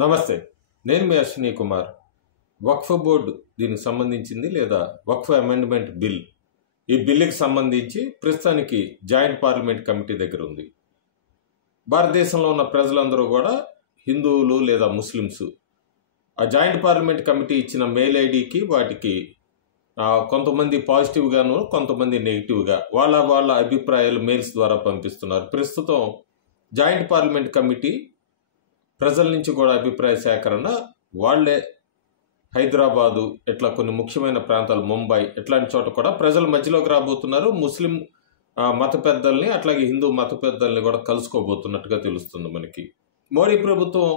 నమస్తే, నేను మీ అశ్విని కుమార్. వక్ఫ్ బోర్డు దీనికి సంబంధించింది లేదా వక్ఫ్ అమెండ్మెంట్ బిల్, ఈ బిల్లుకి సంబంధించి ప్రస్తుతానికి జాయింట్ పార్లమెంట్ కమిటీ దగ్గర ఉంది. భారతదేశంలో ఉన్న ప్రజలందరూ కూడా హిందువులు లేదా ముస్లిమ్స్ ఆ జాయింట్ పార్లమెంట్ కమిటీ ఇచ్చిన మెయిల్ ఐడికి వాటికి కొంతమంది పాజిటివ్గాను కొంతమంది నెగిటివ్గా వాళ్ళ అభిప్రాయాలు మెయిల్స్ ద్వారా పంపిస్తున్నారు. ప్రస్తుతం జాయింట్ పార్లమెంట్ కమిటీ ప్రజల నుంచి కూడా అభిప్రాయ సేకరణ వాళ్లే హైదరాబాదు ఇట్లా కొన్ని ముఖ్యమైన ప్రాంతాలు, ముంబై ఇట్లాంటి చోట కూడా ప్రజల మధ్యలోకి రాబోతున్నారు. ముస్లిం మత పెద్దల్ని అట్లాగే హిందూ మత పెద్దల్ని కూడా కలుసుకోబోతున్నట్టుగా తెలుస్తుంది మనకి. మోడీ ప్రభుత్వం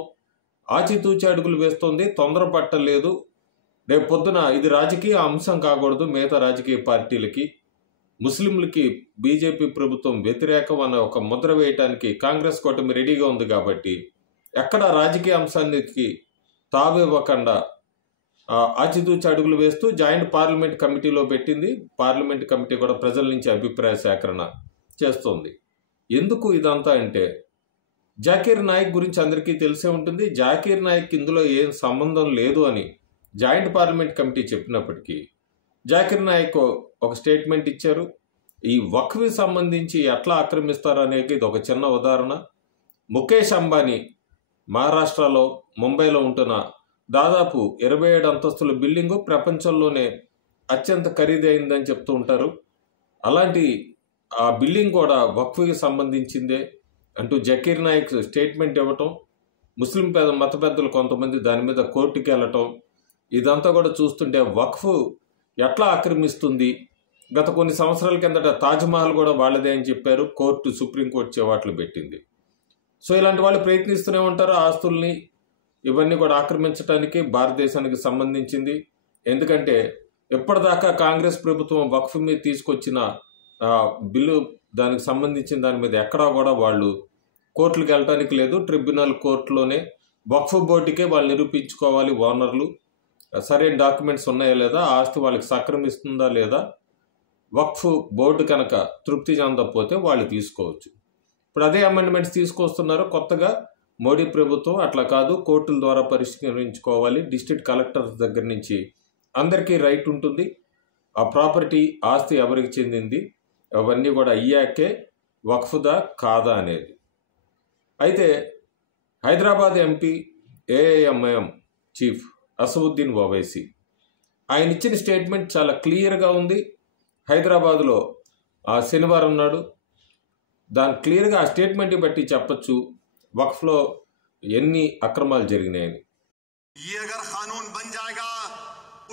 ఆచితూచి అడుగులు వేస్తోంది, తొందరపట్టలేదు. రేపు పొద్దున ఇది రాజకీయ అంశం కాకూడదు. మిగతా రాజకీయ పార్టీలకి ముస్లింలకి బీజేపీ ప్రభుత్వం వ్యతిరేకం అన్న ఒక ముద్ర వేయటానికి కాంగ్రెస్ కూటమి రెడీగా ఉంది. కాబట్టి ఎక్కడ రాజకీయ అంశానికి తావివ్వకుండా ఆచితూచి అడుగులు వేస్తూ జాయింట్ పార్లమెంట్ కమిటీలో పెట్టింది. పార్లమెంట్ కమిటీ కూడా ప్రజల నుంచి అభిప్రాయ సేకరణ చేస్తోంది. ఎందుకు ఇదంతా అంటే, జాకీర్ నాయక్ గురించి అందరికీ తెలిసే ఉంటుంది. జాకీర్ నాయక్ ఇందులో ఏం సంబంధం లేదు అని జాయింట్ పార్లమెంట్ కమిటీ చెప్పినప్పటికీ జాకీర్ నాయక్ ఒక స్టేట్మెంట్ ఇచ్చారు. ఈ వక్ఫ్కి సంబంధించి ఎట్లా ఆక్రమిస్తారు అనేది ఇది ఒక చిన్న ఉదాహరణ. ముఖేష్ అంబానీ మహారాష్ట్రలో ముంబైలో ఉంటున్న దాదాపు 27 అంతస్తుల బిల్డింగు ప్రపంచంలోనే అత్యంత ఖరీదైందని చెప్తూ ఉంటారు. అలాంటి ఆ బిల్డింగ్ కూడా వక్ఫ్కి సంబంధించిందే అంటూ జకీర్ నాయక్ స్టేట్మెంట్ ఇవ్వటం, ముస్లిం మత పెద్దలు కొంతమంది దాని మీద కోర్టుకి వెళ్ళటం, ఇదంతా కూడా చూస్తుంటే వక్ఫ్ ఎట్లా ఆక్రమిస్తుంది. గత కొన్ని సంవత్సరాల కిందట తాజ్మహల్ కూడా వాళ్ళదే అని చెప్పారు. సుప్రీంకోర్టు చేవాట్లు పెట్టింది. సో ఇలాంటి వాళ్ళు ప్రయత్నిస్తూనే ఉంటారు ఆస్తుల్ని ఇవన్నీ కూడా ఆక్రమించడానికి. భారతదేశానికి సంబంధించింది. ఎందుకంటే ఎప్పటిదాకా కాంగ్రెస్ ప్రభుత్వం వక్ఫ్ మీద తీసుకొచ్చిన బిల్లు దానికి సంబంధించిన దాని మీద ఎక్కడా కూడా వాళ్ళు కోర్టులకు వెళ్ళటానికి లేదు. ట్రిబ్యునల్ కోర్టులోనే వక్ఫ్ బోర్డుకే వాళ్ళు నిరూపించుకోవాలి. ఓనర్లు సరైన డాక్యుమెంట్స్ ఉన్నాయా లేదా, ఆస్తి వాళ్ళకి సక్రమిస్తుందా లేదా, వక్ఫ్ బోర్డు కనుక తృప్తి చెందకపోతే వాళ్ళు తీసుకోవచ్చు. ఇప్పుడు అదే అమెండ్మెంట్స్ తీసుకొస్తున్నారు కొత్తగా మోడీ ప్రభుత్వం. అట్లా కాదు, కోర్టుల ద్వారా పరిష్కరించుకోవాలి. డిస్ట్రిక్ట్ కలెక్టర్స్ దగ్గర నుంచి అందరికీ రైట్ ఉంటుంది. ఆ ప్రాపర్టీ ఆస్తి ఎవరికి చెందింది అవన్నీ కూడా అయ్యాకే వక్ఫ్దా కాదా అనేది. అయితే Hyderabad MP AIMIM chief Asaduddin Owaisi ఆయన ఇచ్చిన స్టేట్మెంట్ చాలా క్లియర్గా ఉంది. హైదరాబాద్లో శనివారం నాడు దాని క్లియర్గా ఆ స్టేట్మెంట్ బట్టి చెప్పచ్చు వక్ఫ్లో ఎన్ని అక్రమాలు జరిగినాయని.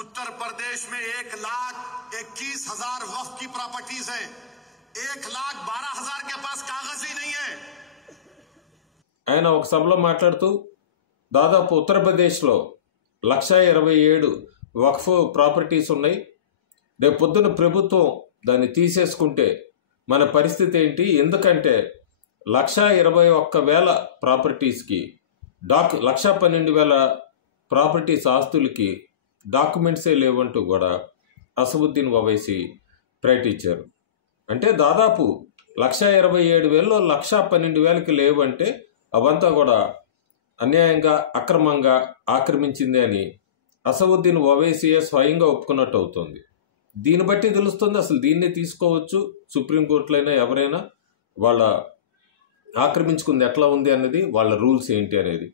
उत्तर प्रदेश में 1,21,000 वक्फ की प्रॉपर्टीज हैं, 1,12,000 के पास कागज ही नहीं है. ఆయన ఒక సభలో మాట్లాడుతూ దాదాపు ఉత్తరప్రదేశ్లో 1,27,000 వక్ఫ్ ప్రాపర్టీస్ ఉన్నాయి. రేపు పొద్దున ప్రభుత్వం దాన్ని తీసేసుకుంటే మన పరిస్థితి ఏంటి? ఎందుకంటే 1,21,000 ప్రాపర్టీస్కి 1,12,000 ప్రాపర్టీస్ ఆస్తులకి డాక్యుమెంట్సే లేవంటూ కూడా అసదుద్దీన్ ఓవైసీ ప్రకటించారు. అంటే దాదాపు 1,27,000లో 1,12,000కి లేవంటే అవంతా కూడా అన్యాయంగా అక్రమంగా ఆక్రమించింది అని అసదుద్దీన్ ఓవైసీయే స్వయంగా ఒప్పుకున్నట్టు అవుతుంది. దీన్ని బట్టి తెలుస్తుంది అసలు దీన్నే తీసుకోవచ్చు, సుప్రీంకోర్టులైనా ఎవరైనా వాళ్ళ ఆక్రమించుకుంది ఎట్లా ఉంది అన్నది, వాళ్ళ రూల్స్ ఏంటి అనేది.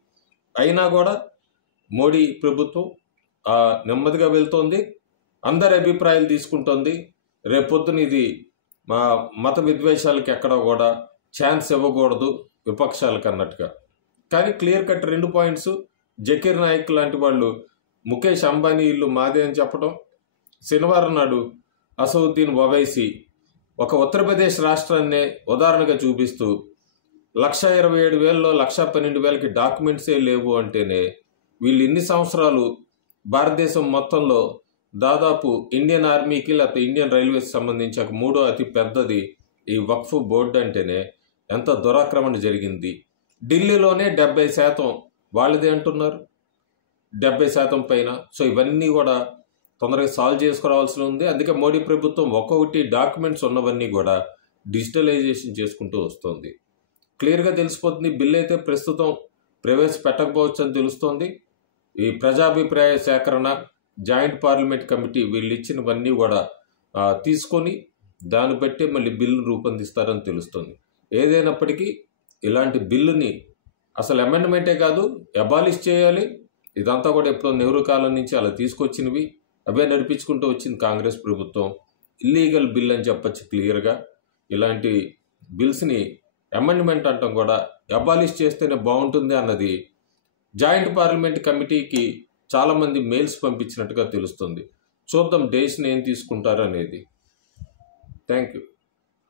అయినా కూడా మోడీ ప్రభుత్వం నెమ్మదిగా వెళ్తోంది, అందరి అభిప్రాయాలు తీసుకుంటోంది. రేపొద్దున ఇది మా మత విద్వేషాలకి ఎక్కడ కూడా ఛాన్స్ ఇవ్వకూడదు విపక్షాలకు అన్నట్టుగా. కానీ clear cut 2 points. Zakir Naik లాంటి వాళ్ళు ముఖేష్ అంబానీ ఇల్లు మాదే అని చెప్పడం, శనివారం నాడు అసదుద్దీన్ ఓవైసీ ఒక ఉత్తరప్రదేశ్ రాష్ట్రాన్నే ఉదాహరణగా చూపిస్తూ 1,27,000లో 1,12,000కి డాక్యుమెంట్సే లేవు అంటేనే వీళ్ళు ఇన్ని సంవత్సరాలు భారతదేశం మొత్తంలో దాదాపు ఇండియన్ ఆర్మీకి లేకపోతే ఇండియన్ రైల్వేకి సంబంధించి ఒక 3వ అతి పెద్దది ఈ వక్ఫ్ బోర్డు అంటేనే ఎంత దురాక్రమణ జరిగింది. ఢిల్లీలోనే 70% వాళ్ళదే అంటున్నారు, 70% పైన. సో ఇవన్నీ కూడా తొందరగా సాల్వ్ చేసుకురావాల్సి ఉంది. అందుకే మోడీ ప్రభుత్వం ఒక్కొక్కటి డాక్యుమెంట్స్ ఉన్నవన్నీ కూడా డిజిటలైజేషన్ చేసుకుంటూ వస్తుంది. క్లియర్గా తెలిసిపోతుంది. బిల్ అయితే ప్రస్తుతం ప్రవేశపెట్టకపోవచ్చు అని తెలుస్తోంది. ఈ ప్రజాభిప్రాయ సేకరణ, జాయింట్ పార్లమెంట్ కమిటీ వీళ్ళు ఇచ్చినవన్నీ కూడా తీసుకొని దాన్ని బట్టి మళ్ళీ బిల్లు రూపొందిస్తారని తెలుస్తుంది. ఏదైనప్పటికీ ఇలాంటి బిల్లుని అసలు అమెండ్మెంటే కాదు, అబాలిష్ చేయాలి. ఇదంతా కూడా ఎప్పుడో నెహ్రూ కాలం నుంచి అలా తీసుకొచ్చినవి, అవే నడిపించుకుంటూ వచ్చింది కాంగ్రెస్ ప్రభుత్వం. ఇల్లీగల్ బిల్ అని చెప్పచ్చు క్లియర్గా. ఇలాంటి బిల్స్ని అమెండ్మెంట్ అంటాం కూడా అబాలిష్ చేస్తేనే బాగుంటుంది అన్నది జాయింట్ పార్లమెంట్ కమిటీకి చాలామంది మెయిల్స్ పంపించినట్టుగా తెలుస్తుంది. చూద్దాం డెసిషన్ ఏం తీసుకుంటారు అనేది. Thank you.